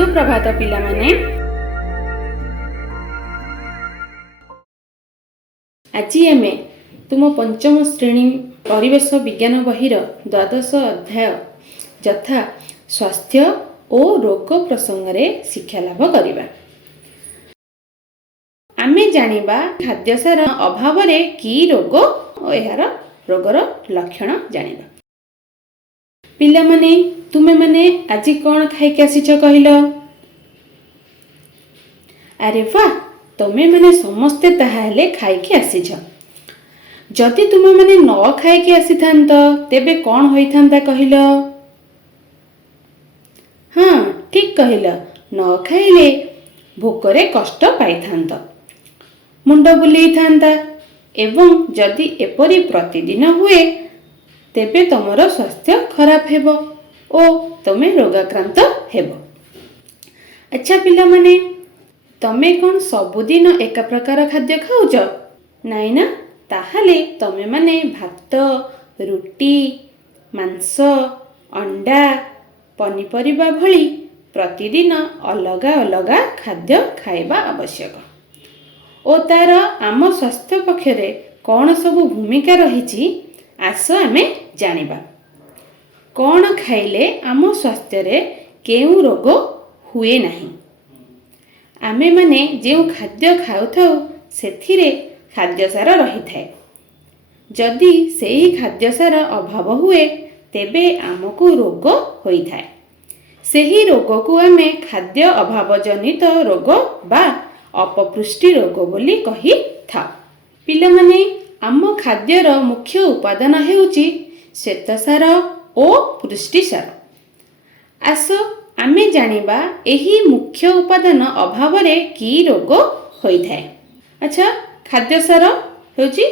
सुप्रभात पिलामाने। आज आमे तुम पंचम श्रेणी परिवेश विज्ञान बहिर द्वादश अध्याय यथा स्वास्थ्य और रोग प्रसंग रे शिक्षा लाभ करिबा। आमे जानिबा खाद्यसार अभाव रे की रोग और यार रोगर लक्षण जानिबा। पिला माने तुमे माने आज कौन खाई के आसीछ कहिलो? अरे वाह, तुमे माने समस्ते ताहाले खाई के आसीछ। जदि तुमे माने न खाई के आसी थांत तेबे कौन होई थांता कहिलो? हाँ, ठीक कहिलो। न खाइले भोकरे कष्ट पाई थांत, मुंड बुलेई थांता एवं जदि एपरि प्रतिदिन हुए तेबे तमरो स्वास्थ्य खराब हेबो ओ तमे रोगाक्रांत हेबो। अच्छा पिला माने, तमे कौन सबुदिन एक प्रकार खाद्य खाउछ? नाई ना? ताहाले तमे माने भात, रुटी, मांस, अंडा, पनीपरिबा भली प्रतिदिन अलगा अलगा खाद्य खाइबा आवश्यक। ओ तार आम स्वास्थ्य पक्षरे कौन सबु भूमिका रहिछि आस आमे जानिबा। कौन खाइले आम स्वास्थ्य रे केउ रोग हुए नाही। आमे माने जेउ खाद्य खाउथाउ सेथिरे खाद्यसार रही थाए। जदि सेही खाद्यसार अभाव हुए तेबे आमको रोग होई थाए। सेही रोग को आमे खाद्य अभाव जनित रोग बा अपपुष्टि रोग बोली कही था। पिला माने आम खाद्यर मुख्य उपादान हेउची श्वेतसार ओ पुष्टिसार। आस आमे जानिबा एही मुख्य उपादान अभाव रे की रोग होई थाए। अच्छा, खाद्यसार हेउची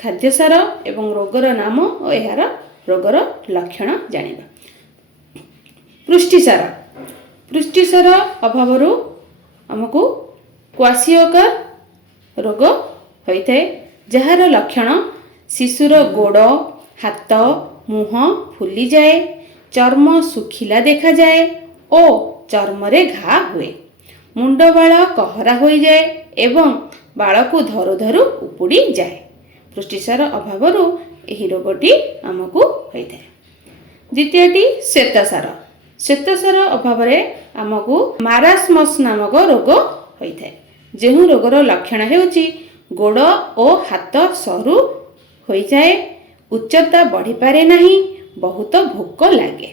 खाद्यसार एवं रोगर नाम और यार रोगर लक्षण जानिबा। पुष्टिसार पुष्टिसार अभावरु हमकु क्वाशियोकर रोग होई थाए, जहार लक्षण शिशुर गोड़, हाथ, मुह फुली जाए, चर्म सुखिला देखा जाए ओ चर्म रे घा हुए, मुंड बाल कहरा होई जाए एवं बाल को धरु धरु उपुड़ी जाए। पुष्टिसार अभावरु एही रोगटी आमको होई थाए। द्वितीयटी श्वेतसार। श्वेतसार अभाव रे आमको मारास्मस नामक रोग होई थाए, जेहु रोगर लक्षण हेउची गोड़ ओ हाथ सरू होई जाए, उच्चता बढ़ी पारे नहीं, बहुत भोक लागे।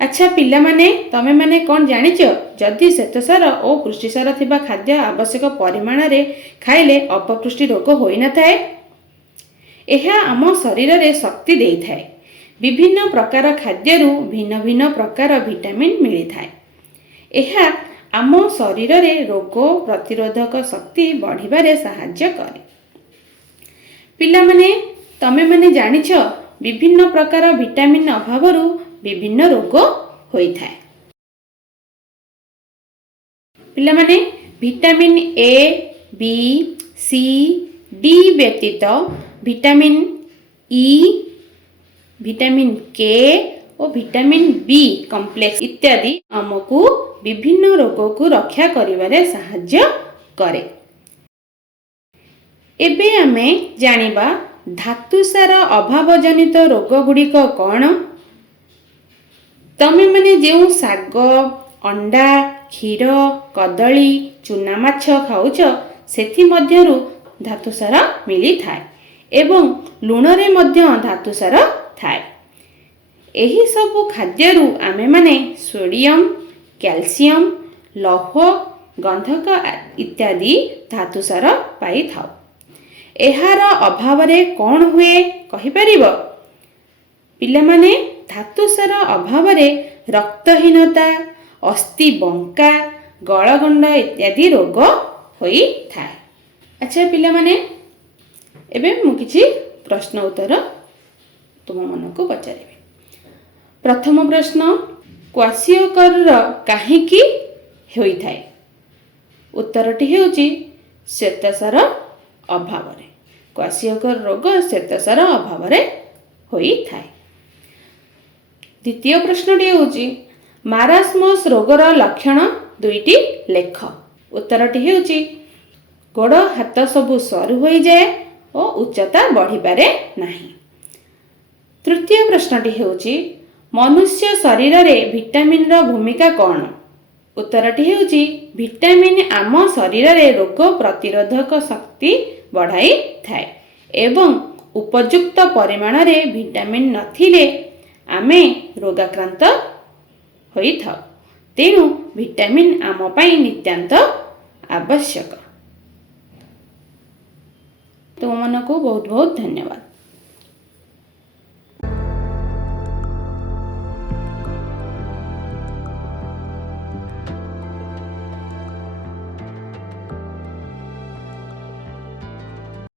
अच्छा पिला माने, तमे माने कौन जानिच? जदि श्वेतसार और पुष्टिसार थिबा खाद्य आवश्यक परिमाण रे खाइले अपपुष्टि रोग होई न थाए। एहा आम शरीर रे शक्ति देई थाए। विभिन्न प्रकार खाद्यरु भिन्न भिन्न प्रकार विटामिन मिली थाए। एहा आम शरीर रे रोग प्रतिरोधक शक्ति बढ़िबारे सहाय्य करे। पिला माने, तमे माने जानिछ विभिन्न प्रकार विटामिन अभावरु विभिन्न रोग होई थाए। पिला माने vitamin A, B, C, D व्यतीत विटामिन ई, विटामिन के और विटामिन बी कॉम्प्लेक्स इत्यादि हमको विभिन्न रोग को रक्षा करिबारे सहाय्य करे। एबे आमे जानिबा धातुसार अभाव जनित रोग गुड़िक कौन? तमे माने जेउ साग, अंडा, क्षीर, कदली, चुना माछ खाउछ सेथि मध्यरु धातुसार मिली थाए एवं लूण रे मध्य धातुसार थाए। एही सबु खाद्यरु आमे माने सोडियम, कैल्शियम, लौह, गंधक इत्यादि धातुसार पाई थाउ। एहार अभाव रे कौन हुए कहि परिबो? पिला माने धातुसार अभाव रे रक्तहीनता, अस्थि बंका, गलगंड इत्यादि रोग होई थाए। अच्छा पिला माने, एबे मु किछि प्रश्न उत्तर तुम मन को पचारिबे। प्रथम प्रश्न, क्वाशियोकर काहेकि होई थाए? उत्तरटी हेउची श्वेतसार अभाव रे। क्वाशियोकर रोग श्वेतसार अभाव रे होई थाए। द्वितीय प्रश्नटी हेउची ମାରାସ୍ମସ୍ ରୋଗର ଲକ୍ଷଣ ଦୁଇଟି ଲେଖ। ଉତ୍ତରଟି ହେଉଛି ଗୋଡ଼ ହାତ ସବୁ ସରୁ ହୋଇଯାଏ ଓ ଉଚ୍ଚତା ବଢ଼ିପାରେ ନାହିଁ। ତୃତୀୟ ପ୍ରଶ୍ନଟି ହେଉଛି ମନୁଷ୍ୟ ଶରୀରରେ ଭିଟାମିନ୍ର ଭୂମିକା କ'ଣ? ଉତ୍ତରଟି ହେଉଛି ଭିଟାମିନ୍ ଆମ ଶରୀରରେ ରୋଗ ପ୍ରତିରୋଧକ ଶକ୍ତି ବଢ଼ାଇଥାଏ ଏବଂ ଉପଯୁକ୍ତ ପରିମାଣରେ ଭିଟାମିନ୍ ନଥିଲେ ଆମେ ରୋଗାକ୍ରାନ୍ତ ହୋଇଥାଉ। ତେଣୁ ଭିଟାମିନ୍ ଆମ ପାଇଁ ନିତାନ୍ତ ଆବଶ୍ୟକ। ତୁମମାନଙ୍କୁ ବହୁତ ବହୁତ ଧନ୍ୟବାଦ।